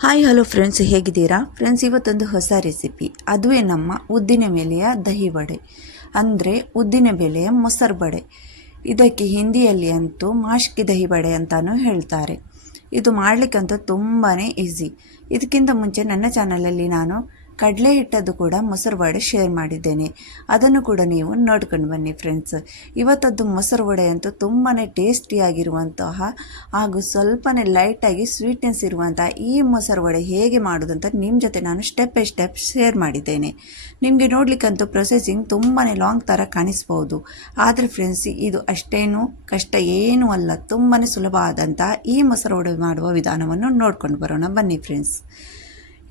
Hi hello friends, ಹೇಗಿದ್ದೀರಾ friends? ಇವತ್ತೊಂದು ಹೊಸ ರೆಸಿಪಿ, ಅದುವೇ ನಮ್ಮ ಉದ್ದಿನ ಬೇಳೆಯ ದಹಿ ವಡೆ, ಅಂದರೆ ಉದ್ದಿನ ಬೇಳೆಯ ಮೊಸರು ವಡೆ. ಇದಕ್ಕೆ ಹಿಂದಿಯಲ್ಲಿ ಅಂತೂ ಮಾಷ್ಕಿ ದಹಿ ವಡೆ ಅಂತಾನೂ ಹೇಳ್ತಾರೆ. ಇದು ಮಾಡಲಿಕ್ಕಂತೂ ತುಂಬಾ ಈಸಿ. ಇದಕ್ಕಿಂತ ಮುಂಚೆ ನನ್ನ ಚಾನಲಲ್ಲಿ ನಾನು ಕಡಲೆ ಹಿಟ್ಟದ್ದು ಕೂಡ ಮೊಸರು ವಡೆ ಶೇರ್ ಮಾಡಿದ್ದೇನೆ. ಅದನ್ನು ಕೂಡ ನೀವು ನೋಡ್ಕೊಂಡು ಬನ್ನಿ ಫ್ರೆಂಡ್ಸ್. ಇವತ್ತದ್ದು ಮೊಸರು ವಡೆ ಅಂತೂ ತುಂಬಾ ಟೇಸ್ಟಿಯಾಗಿರುವಂತಹ ಹಾಗೂ ಸ್ವಲ್ಪನೇ ಲೈಟಾಗಿ ಸ್ವೀಟ್ನೆಸ್ ಇರುವಂತಹ ಈ ಮೊಸರು ವಡೆ ಹೇಗೆ ಮಾಡೋದಂತ ನಿಮ್ಮ ಜೊತೆ ನಾನು ಸ್ಟೆಪ್ ಬೈ ಸ್ಟೆಪ್ ಶೇರ್ ಮಾಡಿದ್ದೇನೆ. ನಿಮಗೆ ನೋಡಲಿಕ್ಕಂತೂ ಪ್ರೊಸೆಸಿಂಗ್ ತುಂಬಾ ಲಾಂಗ್ ಥರ ಕಾಣಿಸ್ಬೋದು, ಆದರೆ ಫ್ರೆಂಡ್ಸ್ ಇದು ಅಷ್ಟೇನು ಕಷ್ಟ ಏನೂ ಅಲ್ಲ. ತುಂಬಾ ಸುಲಭ ಆದಂತಹ ಈ ಮೊಸರು ವಡೆ ಮಾಡುವ ವಿಧಾನವನ್ನು ನೋಡ್ಕೊಂಡು ಬರೋಣ ಬನ್ನಿ ಫ್ರೆಂಡ್ಸ್.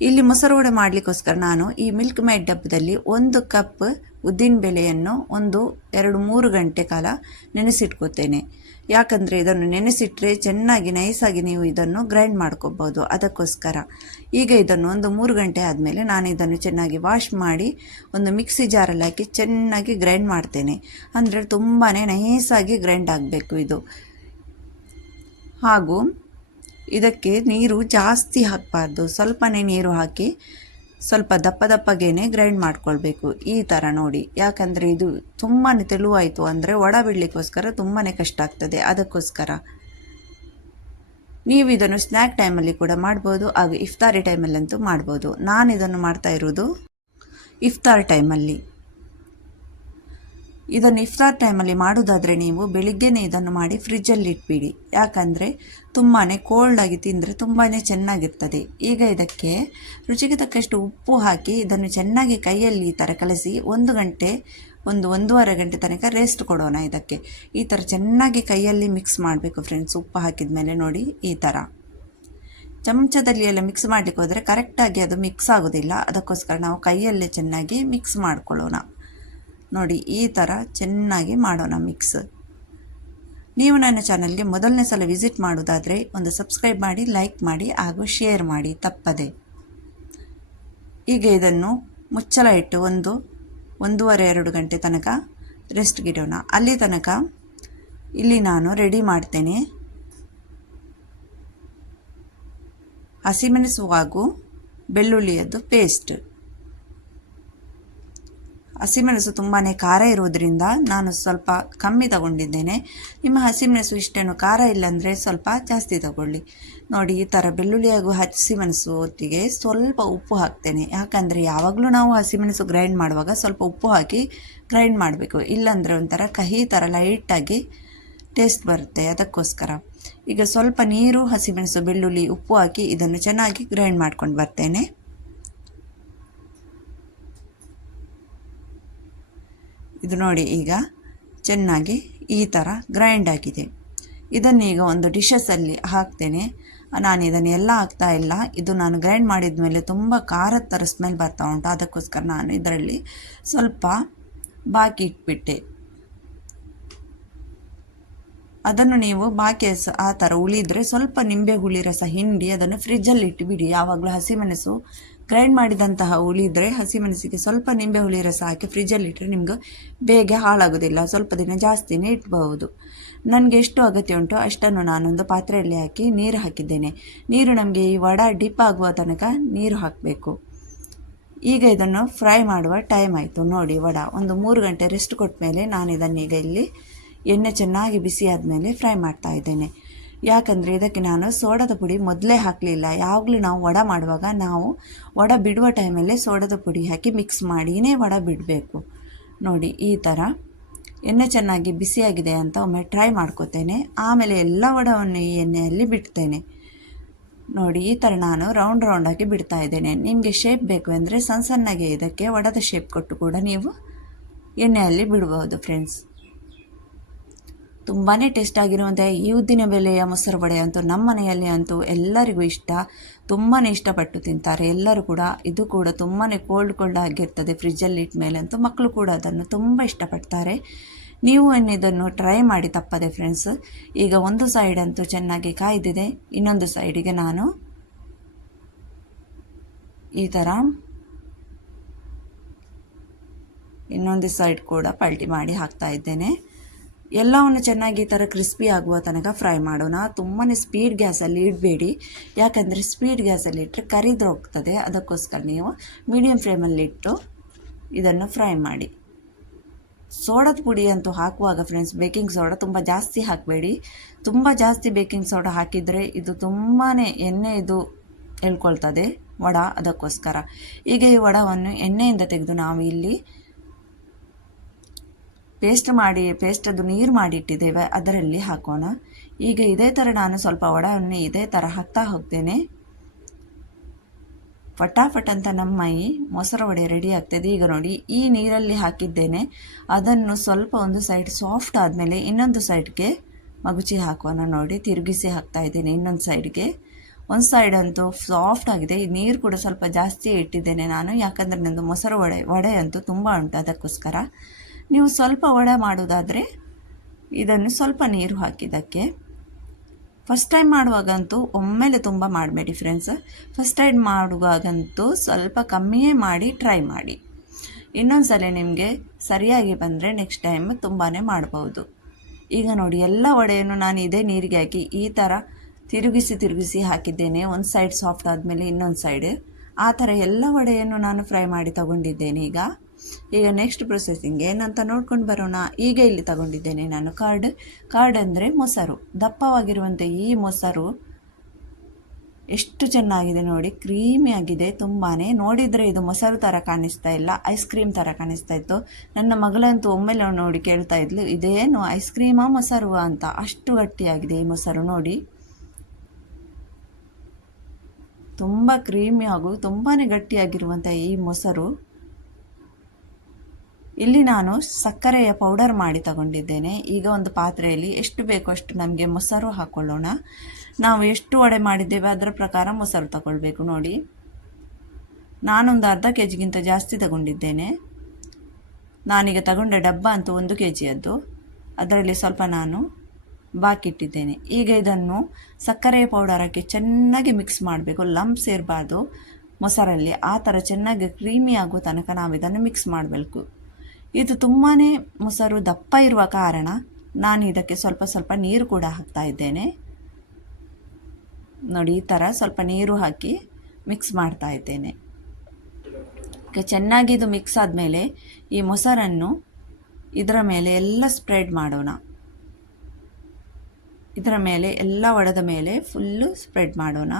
ಇಲ್ಲಿ ಮೊಸರು ವಡೆ ಮಾಡಲಿಕ್ಕೋಸ್ಕರ ನಾನು ಈ ಮಿಲ್ಕ್ ಮೇಡ್ ಡಬ್ಬದಲ್ಲಿ 1 ಕಪ್ ಉದ್ದಿನ ಬೇಳೆಯನ್ನು 2-3 ಗಂಟೆ ಕಾಲ ನೆನೆಸಿಟ್ಕೋತೇನೆ. ಯಾಕಂದರೆ ಇದನ್ನು ನೆನೆಸಿಟ್ಟರೆ ಚೆನ್ನಾಗಿ ನೈಸಾಗಿ ನೀವು ಇದನ್ನು ಗ್ರೈಂಡ್ ಮಾಡ್ಕೋಬೋದು, ಅದಕ್ಕೋಸ್ಕರ. ಈಗ ಇದನ್ನು 3 ಗಂಟೆ ಆದಮೇಲೆ ನಾನು ಇದನ್ನು ಚೆನ್ನಾಗಿ ವಾಶ್ ಮಾಡಿ ಒಂದು ಮಿಕ್ಸಿ ಜಾರಲ್ಲಿ ಹಾಕಿ ಚೆನ್ನಾಗಿ ಗ್ರೈಂಡ್ ಮಾಡ್ತೇನೆ. ಅಂದರೆ ತುಂಬಾ ನೈಸಾಗಿ ಗ್ರೈಂಡ್ ಆಗಬೇಕು ಇದು. ಹಾಗೂ ಇದಕ್ಕೆ ನೀರು ಜಾಸ್ತಿ ಹಾಕಬಾರ್ದು, ಸ್ವಲ್ಪನೇ ನೀರು ಹಾಕಿ ಸ್ವಲ್ಪ ದಪ್ಪಗೇನೆ ಗ್ರೈಂಡ್ ಮಾಡ್ಕೊಳ್ಬೇಕು. ಈ ಥರ ನೋಡಿ, ಯಾಕಂದರೆ ಇದು ತುಂಬಾ ತೆಳುವಾಯಿತು ಅಂದರೆ ವಡ ಬಿಡಲಿಕ್ಕೋಸ್ಕರ ತುಂಬಾ ಕಷ್ಟ ಆಗ್ತದೆ, ಅದಕ್ಕೋಸ್ಕರ. ನೀವು ಇದನ್ನು ಸ್ನ್ಯಾಕ್ ಟೈಮಲ್ಲಿ ಕೂಡ ಮಾಡ್ಬೋದು, ಹಾಗೂ ಇಫ್ತಾರಿ ಟೈಮಲ್ಲಂತೂ ಮಾಡ್ಬೋದು. ನಾನು ಇದನ್ನು ಮಾಡ್ತಾ ಇರೋದು ಇಫ್ತಾರ್ ಟೈಮಲ್ಲಿ. ಇದನ್ನು ಇಫ್ತಾರ್ ಟೈಮಲ್ಲಿ ಮಾಡೋದಾದರೆ ನೀವು ಬೆಳಿಗ್ಗೆನೇ ಇದನ್ನು ಮಾಡಿ ಫ್ರಿಜ್ಜಲ್ಲಿ ಇಟ್ಬಿಡಿ, ಯಾಕಂದರೆ ತುಂಬಾ ಕೋಲ್ಡಾಗಿ ತಿಂದರೆ ತುಂಬಾ ಚೆನ್ನಾಗಿರ್ತದೆ. ಈಗ ಇದಕ್ಕೆ ರುಚಿಗೆ ತಕ್ಕಷ್ಟು ಉಪ್ಪು ಹಾಕಿ ಇದನ್ನು ಚೆನ್ನಾಗಿ ಕೈಯಲ್ಲಿ ಈ ಥರ ಕಲಸಿ 1-1.5 ಗಂಟೆ ತನಕ ರೆಸ್ಟ್ ಕೊಡೋಣ. ಇದಕ್ಕೆ ಈ ಥರ ಚೆನ್ನಾಗಿ ಕೈಯಲ್ಲಿ ಮಿಕ್ಸ್ ಮಾಡಬೇಕು ಫ್ರೆಂಡ್ಸ್. ಉಪ್ಪು ಹಾಕಿದ ಮೇಲೆ ನೋಡಿ, ಈ ಥರ ಚಮಚದಲ್ಲಿ ಎಲ್ಲ ಮಿಕ್ಸ್ ಮಾಡಲಿಕ್ಕೆ ಹೋದರೆ ಕರೆಕ್ಟಾಗಿ ಅದು ಮಿಕ್ಸ್ ಆಗೋದಿಲ್ಲ, ಅದಕ್ಕೋಸ್ಕರ ನಾವು ಕೈಯಲ್ಲೇ ಚೆನ್ನಾಗಿ ಮಿಕ್ಸ್ ಮಾಡ್ಕೊಳ್ಳೋಣ. ನೋಡಿ, ಈ ಥರ ಚೆನ್ನಾಗಿ ಮಾಡೋಣ ಮಿಕ್ಸ್. ನೀವು ನನ್ನ ಚಾನಲ್ಗೆ ಮೊದಲನೇ ಸಲ ವಿಸಿಟ್ ಮಾಡೋದಾದರೆ ಒಂದು ಸಬ್ಸ್ಕ್ರೈಬ್ ಮಾಡಿ, ಲೈಕ್ ಮಾಡಿ ಹಾಗೂ ಶೇರ್ ಮಾಡಿ ತಪ್ಪದೆ. ಈಗ ಇದನ್ನು ಮುಚ್ಚಳ ಇಟ್ಟು 1-1.5-2 ಗಂಟೆ ತನಕ ರೆಸ್ಟ್ಗಿಡೋಣ. ಅಲ್ಲಿ ತನಕ ಇಲ್ಲಿ ನಾನು ರೆಡಿ ಮಾಡ್ತೇನೆ ಹಸಿಮೆಣಸು ಹಾಗೂ ಬೆಳ್ಳುಳ್ಳಿಯದ್ದು ಪೇಸ್ಟ್. ಹಸಿಮೆಣಸು ತುಂಬಾ ಖಾರ ಇರೋದ್ರಿಂದ ನಾನು ಸ್ವಲ್ಪ ಕಮ್ಮಿ ತಗೊಂಡಿದ್ದೇನೆ. ನಿಮ್ಮ ಹಸಿಮೆಣಸು ಇಷ್ಟೇನು ಖಾರ ಇಲ್ಲಾಂದರೆ ಸ್ವಲ್ಪ ಜಾಸ್ತಿ ತಗೊಳ್ಳಿ. ನೋಡಿ, ಈ ಥರ ಬೆಳ್ಳುಳ್ಳಿ ಹಾಗೂ ಹಸಿಮೆಣಸು ಒಟ್ಟಿಗೆ ಸ್ವಲ್ಪ ಉಪ್ಪು ಹಾಕ್ತೇನೆ. ಯಾಕಂದರೆ ಯಾವಾಗಲೂ ನಾವು ಹಸಿಮೆಣಸು ಗ್ರೈಂಡ್ ಮಾಡುವಾಗ ಸ್ವಲ್ಪ ಉಪ್ಪು ಹಾಕಿ ಗ್ರೈಂಡ್ ಮಾಡಬೇಕು, ಇಲ್ಲಾಂದರೆ ಒಂಥರ ಕಹಿ ಥರ ಲೈಟಾಗಿ ಟೇಸ್ಟ್ ಬರುತ್ತೆ, ಅದಕ್ಕೋಸ್ಕರ. ಈಗ ಸ್ವಲ್ಪ ನೀರು, ಹಸಿಮೆಣಸು, ಬೆಳ್ಳುಳ್ಳಿ, ಉಪ್ಪು ಹಾಕಿ ಇದನ್ನು ಚೆನ್ನಾಗಿ ಗ್ರೈಂಡ್ ಮಾಡ್ಕೊಂಡು ಬರ್ತೇನೆ. ಇದು ನೋಡಿ, ಈಗ ಚೆನ್ನಾಗಿ ಈ ಥರ ಗ್ರೈಂಡ್ ಆಗಿದೆ. ಇದನ್ನೀಗ ಒಂದು ಡಿಶಸಲ್ಲಿ ಹಾಕ್ತೇನೆ. ನಾನು ಇದನ್ನು ಎಲ್ಲ ಹಾಕ್ತಾ ಇಲ್ಲ, ಇದು ನಾನು ಗ್ರೈಂಡ್ ಮಾಡಿದ ಮೇಲೆ ತುಂಬ ಖಾರದ ಥರ ಸ್ಮೆಲ್ ಬರ್ತಾ ಉಂಟು, ಅದಕ್ಕೋಸ್ಕರ ನಾನು ಇದರಲ್ಲಿ ಸ್ವಲ್ಪ ಬಾಕಿ ಇಟ್ಬಿಟ್ಟೆ. ಅದನ್ನು ನೀವು ಬಾಕಿ ಆ ಥರ ಉಳಿದರೆ ಸ್ವಲ್ಪ ನಿಂಬೆ ಹುಳಿ ರಸ ಹಿಂಡಿ ಅದನ್ನು ಫ್ರಿಜ್ಜಲ್ಲಿ ಇಟ್ಟುಬಿಡಿ. ಯಾವಾಗಲೂ ಹಸಿಮೆಣಸು ಗ್ರೈಂಡ್ ಮಾಡಿದಂತಹ ಉಳಿದರೆ ಹಸಿಮೆಣಸಿಗೆ ಸ್ವಲ್ಪ ನಿಂಬೆ ಹುಳಿ ರಸ ಹಾಕಿ ಫ್ರಿಜ್ಜಲ್ಲಿ ಇಟ್ಟರೆ ನಿಮ್ಗೆ ಬೇಗ ಹಾಳಾಗೋದಿಲ್ಲ, ಸ್ವಲ್ಪ ದಿನ ಜಾಸ್ತಿನೇ ಇಟ್ಬಹುದು. ನನಗೆ ಎಷ್ಟು ಅಗತ್ಯ ಉಂಟು ಅಷ್ಟನ್ನು ನಾನೊಂದು ಪಾತ್ರೆಯಲ್ಲಿ ಹಾಕಿ ನೀರು ಹಾಕಿದ್ದೇನೆ. ನೀರು ನಮಗೆ ಈ ವಡ ಡಿಪ್ ಆಗುವ ತನಕ ನೀರು ಹಾಕಬೇಕು. ಈಗ ಇದನ್ನು ಫ್ರೈ ಮಾಡುವ ಟೈಮ್ ಆಯಿತು. ನೋಡಿ, ವಡ 3 ಗಂಟೆ ರೆಸ್ಟ್ ಕೊಟ್ಟ ಮೇಲೆ ನಾನು ಇದನ್ನೀಗ ಇಲ್ಲಿ ಎಣ್ಣೆ ಚೆನ್ನಾಗಿ ಬಿಸಿ ಆದಮೇಲೆ ಫ್ರೈ ಮಾಡ್ತಾ ಇದ್ದೇನೆ. ಯಾಕಂದರೆ ಇದಕ್ಕೆ ನಾನು ಸೋಡಾದ ಪುಡಿ ಮೊದಲೇ ಹಾಕಲಿಲ್ಲ. ಯಾವಾಗಲೂ ನಾವು ವಡ ಮಾಡುವಾಗ ನಾವು ವಡ ಬಿಡುವ ಟೈಮಲ್ಲೇ ಸೋಡಾದ ಪುಡಿ ಹಾಕಿ ಮಿಕ್ಸ್ ಮಾಡಿಯೇ ವಡ ಬಿಡಬೇಕು. ನೋಡಿ, ಈ ಥರ ಎಣ್ಣೆ ಚೆನ್ನಾಗಿ ಬಿಸಿಯಾಗಿದೆ ಅಂತ ಒಮ್ಮೆ ಟ್ರೈ ಮಾಡ್ಕೋತೇನೆ. ಆಮೇಲೆ ಎಲ್ಲ ವಡವನ್ನು ಈ ಎಣ್ಣೆಯಲ್ಲಿ ಬಿಡ್ತೇನೆ. ನೋಡಿ, ಈ ಥರ ನಾನು ರೌಂಡಾಗಿ ಬಿಡ್ತಾ ಇದ್ದೇನೆ. ನಿಮಗೆ ಶೇಪ್ ಬೇಕು ಅಂದರೆ ಸಣ್ಣಗೆ ಇದಕ್ಕೆ ವಡದ ಶೇಪ್ ಕೊಟ್ಟು ಕೂಡ ನೀವು ಎಣ್ಣೆಯಲ್ಲಿ ಬಿಡ್ಬೋದು ಫ್ರೆಂಡ್ಸ್. ತುಂಬಾ ಟೇಸ್ಟ್ ಆಗಿರುವಂಥ ಈ ಉದ್ದಿನ ಬೇಳೆಯ ಮೊಸರು ವಡೆ ಅಂತೂ ನಮ್ಮ ಮನೆಯಲ್ಲಿ ಅಂತೂ ಎಲ್ಲರಿಗೂ ಇಷ್ಟ, ತುಂಬಾ ಇಷ್ಟಪಟ್ಟು ತಿಂತಾರೆ ಎಲ್ಲರೂ ಕೂಡ. ಇದು ಕೂಡ ತುಂಬಾ ಕೋಲ್ಡ್ ಆಗಿರ್ತದೆ, ಫ್ರಿಜ್ಜಲ್ಲಿ ಇಟ್ಟ ಮೇಲೆ ಅಂತೂ ಮಕ್ಕಳು ಕೂಡ ಅದನ್ನು ತುಂಬ ಇಷ್ಟಪಡ್ತಾರೆ. ನೀವು ಇದನ್ನು ಟ್ರೈ ಮಾಡಿ ತಪ್ಪದೆ ಫ್ರೆಂಡ್ಸ್. ಈಗ ಒಂದು ಸೈಡ್ ಅಂತೂ ಚೆನ್ನಾಗಿ ಕಾಯ್ದಿದೆ, ಇನ್ನೊಂದು ಸೈಡಿಗೆ ನಾನು ಈ ಥರ ಇನ್ನೊಂದು ಸೈಡ್ ಕೂಡ ಪಲ್ಟಿ ಮಾಡಿ ಹಾಕ್ತಾ ಇದ್ದೇನೆ. ಎಲ್ಲವನ್ನು ಚೆನ್ನಾಗಿ ಈ ಥರ ಕ್ರಿಸ್ಪಿ ಆಗುವ ತನಕ ಫ್ರೈ ಮಾಡೋಣ. ತುಂಬಾ ಸ್ಪೀಡ್ ಗ್ಯಾಸಲ್ಲಿ ಇಡಬೇಡಿ, ಯಾಕಂದರೆ ಸ್ಪೀಡ್ ಗ್ಯಾಸಲ್ಲಿ ಇಟ್ಟರೆ ಕರಿದು ಹೋಗ್ತದೆ. ಅದಕ್ಕೋಸ್ಕರ ನೀವು ಮೀಡಿಯಮ್ ಫ್ಲೇಮಲ್ಲಿಟ್ಟು ಇದನ್ನು ಫ್ರೈ ಮಾಡಿ. ಸೋಡದ ಪುಡಿ ಅಂತೂ ಹಾಕುವಾಗ ಫ್ರೆಂಡ್ಸ್, ಬೇಕಿಂಗ್ ಸೋಡಾ ತುಂಬ ಜಾಸ್ತಿ ಹಾಕಬೇಡಿ. ತುಂಬ ಜಾಸ್ತಿ ಬೇಕಿಂಗ್ ಸೋಡಾ ಹಾಕಿದರೆ ಇದು ತುಂಬಾ ಎಣ್ಣೆ ಇದು ಎಳ್ಕೊಳ್ತದೆ ವಡ. ಅದಕ್ಕೋಸ್ಕರ ಈಗ ಈ ವಡವನ್ನು ಎಣ್ಣೆಯಿಂದ ತೆಗೆದು ನಾವು ಇಲ್ಲಿ ಪೇಸ್ಟದು ನೀರು ಮಾಡಿ ಇಟ್ಟಿದ್ದೇವೆ, ಅದರಲ್ಲಿ ಹಾಕೋಣ. ಈಗ ಇದೇ ಥರ ನಾನು ಸ್ವಲ್ಪ ವಡವನ್ನು ಇದೇ ಥರ ಹಾಕ್ತಾ ಹೋಗ್ತೇನೆ. ಫಟಾಫಟ್ ಅಂತ ನಮ್ಮ ಈ ಮೊಸರು ವಡೆ ರೆಡಿ ಆಗ್ತದೆ. ಈಗ ನೋಡಿ, ಈ ನೀರಲ್ಲಿ ಹಾಕಿದ್ದೇನೆ, ಅದನ್ನು ಸ್ವಲ್ಪ ಒಂದು ಸೈಡ್ ಸಾಫ್ಟ್ ಆದಮೇಲೆ ಇನ್ನೊಂದು ಸೈಡ್ಗೆ ಮಗುಚಿ ಹಾಕೋಣ. ನೋಡಿ, ತಿರುಗಿಸಿ ಹಾಕ್ತಾ ಇದ್ದೇನೆ ಇನ್ನೊಂದು ಸೈಡ್ಗೆ. ಒಂದು ಸೈಡ್ ಅಂತೂ ಸಾಫ್ಟ್ ಆಗಿದೆ. ಈ ನೀರು ಕೂಡ ಸ್ವಲ್ಪ ಜಾಸ್ತಿ ಇಟ್ಟಿದ್ದೇನೆ ನಾನು, ಯಾಕಂದರೆ ನಂದು ಮೊಸರು ವಡೆ ಅಂತೂ ತುಂಬ ಉಂಟು. ಅದಕ್ಕೋಸ್ಕರ ನೀವು ಸ್ವಲ್ಪ ವಡೆ ಮಾಡೋದಾದರೆ ಇದನ್ನು ಸ್ವಲ್ಪ ನೀರು ಹಾಕಿದ್ದಕ್ಕೆ. ಫಸ್ಟ್ ಟೈಮ್ ಮಾಡುವಾಗಂತೂ ಒಮ್ಮೆಲೆ ತುಂಬ ಮಾಡಬೇಡಿ ಫ್ರೆಂಡ್ಸ್. ಫಸ್ಟ್ ಟೈಮ್ ಮಾಡುವಾಗಂತೂ ಸ್ವಲ್ಪ ಕಮ್ಮಿಯೇ ಮಾಡಿ ಟ್ರೈ ಮಾಡಿ. ಇನ್ನೊಂದು ಸಲ ನಿಮಗೆ ಸರಿಯಾಗಿ ಬಂದರೆ ನೆಕ್ಸ್ಟ್ ಟೈಮ್ ತುಂಬಾ ಮಾಡ್ಬೋದು. ಈಗ ನೋಡಿ, ಎಲ್ಲ ವಡೆಯನ್ನು ನಾನು ಇದೇ ನೀರಿಗೆ ಹಾಕಿ ಈ ಥರ ತಿರುಗಿಸಿ ಹಾಕಿದ್ದೇನೆ. ಒಂದು ಸೈಡ್ ಸಾಫ್ಟ್ ಆದಮೇಲೆ ಇನ್ನೊಂದು ಸೈಡ್, ಆ ಥರ ಎಲ್ಲ ವಡೆಯನ್ನು ನಾನು ಫ್ರೈ ಮಾಡಿ ತಗೊಂಡಿದ್ದೇನೆ. ಈಗ ನೆಕ್ಸ್ಟ್ ಪ್ರೊಸೆಸಿಂಗ್ ಏನಂತ ನೋಡ್ಕೊಂಡು ಬರೋಣ. ಈಗ ಇಲ್ಲಿ ತಗೊಂಡಿದ್ದೇನೆ ನಾನು ಕರ್ಡ್ ಅಂದರೆ ಮೊಸರು. ದಪ್ಪವಾಗಿರುವಂಥ ಈ ಮೊಸರು ಎಷ್ಟು ಚೆನ್ನಾಗಿದೆ ನೋಡಿ, ಕ್ರೀಮಿ ಆಗಿದೆ ತುಂಬಾ. ನೋಡಿದರೆ ಇದು ಮೊಸರು ಥರ ಕಾಣಿಸ್ತಾ ಇಲ್ಲ, ಐಸ್ ಕ್ರೀಮ್ ಥರ ಕಾಣಿಸ್ತಾ ಇತ್ತು. ನನ್ನ ಮಗಳಂತೂ ಒಮ್ಮೆಲೆ ನೋಡಿ ಕೇಳ್ತಾ ಇದ್ಲು, ಇದೇನು ಐಸ್ ಕ್ರೀಮಾ ಮೊಸರು ಅಂತ. ಅಷ್ಟು ಗಟ್ಟಿಯಾಗಿದೆ ಈ ಮೊಸರು ನೋಡಿ, ತುಂಬ ಕ್ರೀಮಿ ಹಾಗೂ ತುಂಬಾ ಗಟ್ಟಿಯಾಗಿರುವಂಥ ಈ ಮೊಸರು. ಇಲ್ಲಿ ನಾನು ಸಕ್ಕರೆಯ ಪೌಡರ್ ಮಾಡಿ ತಗೊಂಡಿದ್ದೇನೆ. ಈಗ ಒಂದು ಪಾತ್ರೆಯಲ್ಲಿ ಎಷ್ಟು ಬೇಕೋ ಅಷ್ಟು ನಮಗೆ ಮೊಸರು ಹಾಕ್ಕೊಳ್ಳೋಣ. ನಾವು ಎಷ್ಟು ವಡೆ ಮಾಡಿದ್ದೇವೆ ಅದರ ಪ್ರಕಾರ ಮೊಸರು ತಗೊಳ್ಬೇಕು. ನೋಡಿ, ನಾನೊಂದು ಅರ್ಧ kg ಜಾಸ್ತಿ ತಗೊಂಡಿದ್ದೇನೆ. ನಾನೀಗ ತಗೊಂಡ ಡಬ್ಬ ಅಂತೂ 1 kgಯದ್ದು, ಅದರಲ್ಲಿ ಸ್ವಲ್ಪ ನಾನು ಬಾಕಿ ಇಟ್ಟಿದ್ದೇನೆ. ಈಗ ಇದನ್ನು ಸಕ್ಕರೆಯ ಪೌಡರ್ ಹಾಕಿ ಚೆನ್ನಾಗಿ ಮಿಕ್ಸ್ ಮಾಡಬೇಕು, ಲಂಪ್ಸ್ ಇರಬಾರ್ದು ಮೊಸರಲ್ಲಿ. ಆ ಥರ ಚೆನ್ನಾಗಿ ಕ್ರೀಮಿ ಆಗೋ ತನಕ ನಾವು ಇದನ್ನು ಮಿಕ್ಸ್ ಮಾಡಬೇಕು. ಇದು ತುಂಬಾ ಮೊಸರು ದಪ್ಪ ಇರುವ ಕಾರಣ ನಾನು ಇದಕ್ಕೆ ಸ್ವಲ್ಪ ನೀರು ಕೂಡ ಹಾಕ್ತಾ ಇದ್ದೇನೆ. ನೋಡಿ, ಈ ಥರ ಸ್ವಲ್ಪ ನೀರು ಹಾಕಿ ಮಿಕ್ಸ್ ಮಾಡ್ತಾ ಇದ್ದೇನೆ. ಈಗ ಚೆನ್ನಾಗಿ ಇದು ಮಿಕ್ಸ್ ಆದಮೇಲೆ ಈ ಮೊಸರನ್ನು ಇದರ ಮೇಲೆ ಎಲ್ಲ ಸ್ಪ್ರೆಡ್ ಮಾಡೋಣ. ಇದರ ಮೇಲೆ ಎಲ್ಲ ವಡದ ಮೇಲೆ ಫುಲ್ಲು ಸ್ಪ್ರೆಡ್ ಮಾಡೋಣ.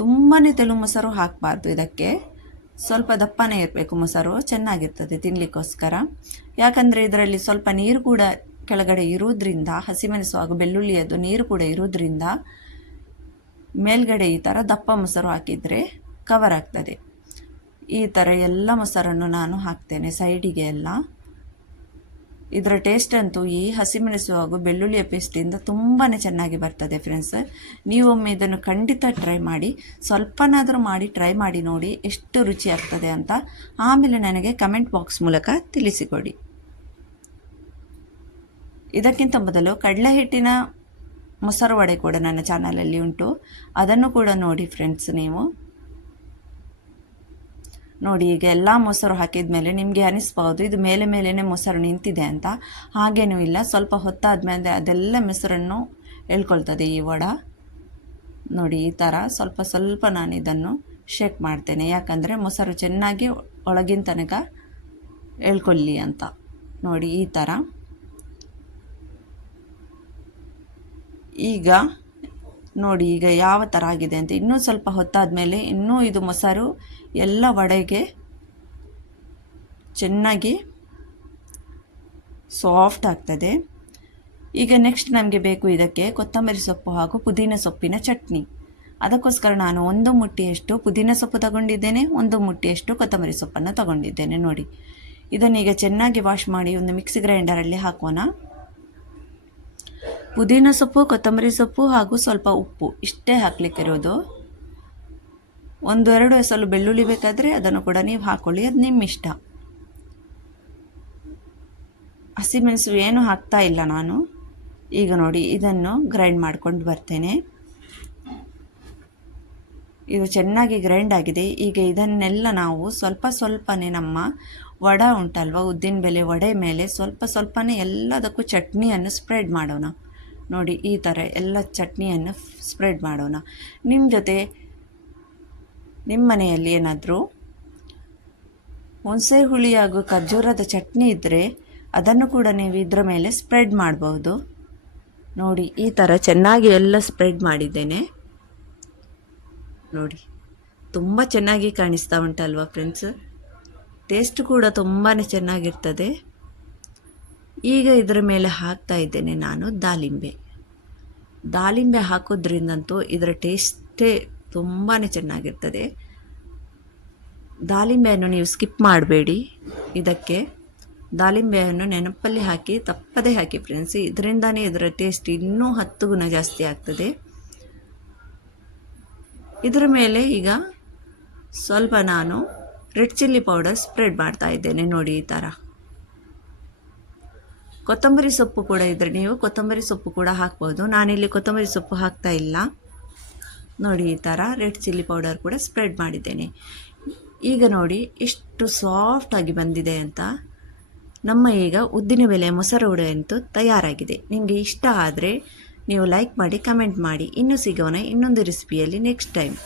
ತುಂಬಾ ತೆಳು ಮೊಸರು ಹಾಕಬಾರ್ದು, ಇದಕ್ಕೆ ಸ್ವಲ್ಪ ದಪ್ಪನೇ ಇರಬೇಕು ಮೊಸರು, ಚೆನ್ನಾಗಿರ್ತದೆ ತಿನ್ನಲಿಕ್ಕೋಸ್ಕರ. ಯಾಕಂದರೆ ಇದರಲ್ಲಿ ಸ್ವಲ್ಪ ನೀರು ಕೂಡ ಕೆಳಗಡೆ ಇರುವುದರಿಂದ, ಹಸಿಮೆಣಸು ಹಾಗೂ ಬೆಳ್ಳುಳ್ಳಿಯದ್ದು ನೀರು ಕೂಡ ಇರುವುದರಿಂದ ಮೇಲ್ಗಡೆ ಈ ಥರ ದಪ್ಪ ಮೊಸರು ಹಾಕಿದರೆ ಕವರ್ ಆಗ್ತದೆ. ಈ ಥರ ಎಲ್ಲ ಮೊಸರನ್ನು ನಾನು ಹಾಕ್ತೇನೆ ಸೈಡಿಗೆ ಎಲ್ಲ. ಇದರ ಟೇಸ್ಟ್ ಅಂತೂ ಈ ಹಸಿಮೆಣಸು ಹಾಗೂ ಬೆಳ್ಳುಳ್ಳಿಯ ಪೇಸ್ಟಿಂದ ತುಂಬಾ ಚೆನ್ನಾಗಿ ಬರ್ತದೆ ಫ್ರೆಂಡ್ಸ್. ನೀವೊಮ್ಮೆ ಇದನ್ನು ಖಂಡಿತ ಟ್ರೈ ಮಾಡಿ, ಸ್ವಲ್ಪನಾದರೂ ಮಾಡಿ ಟ್ರೈ ಮಾಡಿ ನೋಡಿ ಎಷ್ಟು ರುಚಿ ಆಗ್ತದೆ ಅಂತ. ಆಮೇಲೆ ನನಗೆ ಕಮೆಂಟ್ ಬಾಕ್ಸ್ ಮೂಲಕ ತಿಳಿಸಿಕೊಡಿ. ಇದಕ್ಕಿಂತ ಮೊದಲು ಕಡಲೆ ಹಿಟ್ಟಿನ ಮೊಸರು ವಡೆ ಕೂಡ ನನ್ನ ಚಾನಲಲ್ಲಿ ಉಂಟು, ಅದನ್ನು ಕೂಡ ನೋಡಿ ಫ್ರೆಂಡ್ಸ್ ನೀವು. ನೋಡಿ, ಈಗ ಎಲ್ಲ ಮೊಸರು ಹಾಕಿದ ಮೇಲೆ ನಿಮಗೆ ಅನಿಸ್ಬೋದು ಇದು ಮೇಲೇ ಮೊಸರು ನಿಂತಿದೆ ಅಂತ. ಹಾಗೇನೂ ಇಲ್ಲ, ಸ್ವಲ್ಪ ಹೊತ್ತಾದಮೇಲೆ ಅದೆಲ್ಲ ಮೊಸರನ್ನು ಎಳ್ಕೊಳ್ತದೆ ಈ ವಡ. ನೋಡಿ, ಈ ಥರ ಸ್ವಲ್ಪ ನಾನು ಇದನ್ನು ಶೇಕ್ ಮಾಡ್ತೇನೆ, ಯಾಕಂದರೆ ಮೊಸರು ಚೆನ್ನಾಗಿ ಒಳಗಿನ ತನಕ ಎಳ್ಕೊಳ್ಳಿ ಅಂತ. ನೋಡಿ, ಈ ಥರ. ಈಗ ನೋಡಿ, ಈಗ ಯಾವ ಥರ ಆಗಿದೆ ಅಂತ. ಇನ್ನೂ ಸ್ವಲ್ಪ ಹೊತ್ತಾದಮೇಲೆ ಇನ್ನೂ ಇದು ಮೊಸರು ಎಲ್ಲ ವಡೆಗೆ ಚೆನ್ನಾಗಿ ಸಾಫ್ಟ್ ಆಗ್ತದೆ. ಈಗ ನೆಕ್ಸ್ಟ್ ನಮಗೆ ಬೇಕು ಇದಕ್ಕೆ ಕೊತ್ತಂಬರಿ ಸೊಪ್ಪು ಹಾಗೂ ಪುದೀನ ಸೊಪ್ಪಿನ ಚಟ್ನಿ. ಅದಕ್ಕೋಸ್ಕರ ನಾನು 1 ಮುಟ್ಟಿಯಷ್ಟು ಪುದೀನ ಸೊಪ್ಪು ತಗೊಂಡಿದ್ದೇನೆ, 1 ಮುಟ್ಟಿಯಷ್ಟು ಕೊತ್ತಂಬರಿ ಸೊಪ್ಪನ್ನು ತಗೊಂಡಿದ್ದೇನೆ. ನೋಡಿ, ಇದನ್ನೀಗ ಚೆನ್ನಾಗಿ ವಾಶ್ ಮಾಡಿ ಒಂದು ಮಿಕ್ಸಿ ಗ್ರೈಂಡರಲ್ಲಿ ಹಾಕೋಣ. ಪುದೀನ ಸೊಪ್ಪು, ಕೊತ್ತಂಬರಿ ಸೊಪ್ಪು ಹಾಗೂ ಸ್ವಲ್ಪ ಉಪ್ಪು ಇಷ್ಟೇ ಹಾಕಲಿಕ್ಕಿರೋದು. 1-2 ಎಸಳು ಬೆಳ್ಳುಳ್ಳಿ ಬೇಕಾದರೆ ಅದನ್ನು ಕೂಡ ನೀವು ಹಾಕ್ಕೊಳ್ಳಿ, ಅದು ನಿಮ್ಮ ಇಷ್ಟ. ಹಸಿಮೆಣಸು ಏನು ಹಾಕ್ತಾ ಇಲ್ಲ ನಾನು. ಈಗ ನೋಡಿ, ಇದನ್ನು ಗ್ರೈಂಡ್ ಮಾಡ್ಕೊಂಡು ಬರ್ತೇನೆ. ಇದು ಚೆನ್ನಾಗಿ ಗ್ರೈಂಡ್ ಆಗಿದೆ. ಈಗ ಇದನ್ನೆಲ್ಲ ನಾವು ಸ್ವಲ್ಪ ಸ್ವಲ್ಪನೇ ನಮ್ಮ ವಡೆ ಉಂಟಲ್ವ, ಉದ್ದಿನಬೇಳೆ ವಡೆ ಮೇಲೆ ಸ್ವಲ್ಪ ಸ್ವಲ್ಪನೇ ಎಲ್ಲದಕ್ಕೂ ಚಟ್ನಿಯನ್ನು ಸ್ಪ್ರೆಡ್ ಮಾಡೋಣ. ನೋಡಿ ಈ ಥರ ಎಲ್ಲ ಚಟ್ನಿಯನ್ನು ಸ್ಪ್ರೆಡ್ ಮಾಡೋಣ. ನಿಮ್ಮ ಜೊತೆ ನಿಮ್ಮ ಮನೆಯಲ್ಲಿ ಏನಾದರೂ ಹುಣಸೆ ಹುಳಿ ಹಾಗೂ ಖರ್ಜೂರದ ಚಟ್ನಿ ಇದ್ದರೆ ಅದನ್ನು ಕೂಡ ನೀವು ಇದರ ಮೇಲೆ ಸ್ಪ್ರೆಡ್ ಮಾಡ್ಬೋದು. ನೋಡಿ ಈ ಥರ ಚೆನ್ನಾಗಿ ಎಲ್ಲ ಸ್ಪ್ರೆಡ್ ಮಾಡಿದ್ದೇನೆ. ನೋಡಿ ತುಂಬ ಚೆನ್ನಾಗಿ ಕಾಣಿಸ್ತಾ ಉಂಟಲ್ವ ಫ್ರೆಂಡ್ಸ್. ಟೇಸ್ಟ್ ಕೂಡ ತುಂಬಾ ಚೆನ್ನಾಗಿರ್ತದೆ. ಈಗ ಇದರ ಮೇಲೆ ಹಾಕ್ತಾ ಇದ್ದೇನೆ ನಾನು ದಾಳಿಂಬೆ ಹಾಕೋದ್ರಿಂದಂತೂ ಇದರ ಟೇಸ್ಟೇ ತುಂಬಾ ಚೆನ್ನಾಗಿರ್ತದೆ. ದಾಳಿಂಬೆಯನ್ನು ನೀವು ಸ್ಕಿಪ್ ಮಾಡಬೇಡಿ. ಇದಕ್ಕೆ ದಾಳಿಂಬೆಯನ್ನು ನೆನಪಲ್ಲಿ ಹಾಕಿ ತಪ್ಪದೇ ಹಾಕಿ ಫ್ರೆಂಡ್ಸ್. ಇದರಿಂದಾನೇ ಇದರ ಟೇಸ್ಟ್ ಇನ್ನೂ 10 ಗುಣ ಜಾಸ್ತಿ ಆಗ್ತದೆ. ಇದರ ಮೇಲೆ ಈಗ ಸ್ವಲ್ಪ ನಾನು ರೆಡ್ ಚಿಲ್ಲಿ ಪೌಡರ್ ಸ್ಪ್ರೆಡ್ ಮಾಡ್ತಾ ಇದ್ದೇನೆ. ನೋಡಿ ಈ ಥರ. ಕೊತ್ತಂಬರಿ ಸೊಪ್ಪು ಕೂಡ ಇದ್ದರೆ ನೀವು ಕೊತ್ತಂಬರಿ ಸೊಪ್ಪು ಕೂಡ ಹಾಕ್ಬೋದು. ನಾನಿಲ್ಲಿ ಕೊತ್ತಂಬರಿ ಸೊಪ್ಪು ಹಾಕ್ತಾ ಇಲ್ಲ. ನೋಡಿ ಈ ಥರ ರೆಡ್ ಚಿಲ್ಲಿ ಪೌಡರ್ ಕೂಡ ಸ್ಪ್ರೆಡ್ ಮಾಡಿದ್ದೇನೆ. ಈಗ ನೋಡಿ ಎಷ್ಟು ಸಾಫ್ಟಾಗಿ ಬಂದಿದೆ ಅಂತ. ನಮ್ಮ ಈಗ ಉದ್ದಿನಬೇಳೆ ಮೊಸರು ವಡೆ ಅಂತೂ ತಯಾರಾಗಿದೆ. ನಿಮಗೆ ಇಷ್ಟ ಆದರೆ ನೀವು ಲೈಕ್ ಮಾಡಿ, ಕಮೆಂಟ್ ಮಾಡಿ. ಇನ್ನೂ ಸಿಗೋಣ ಇನ್ನೊಂದು ರೆಸಿಪಿಯಲ್ಲಿ ನೆಕ್ಸ್ಟ್ ಟೈಮ್.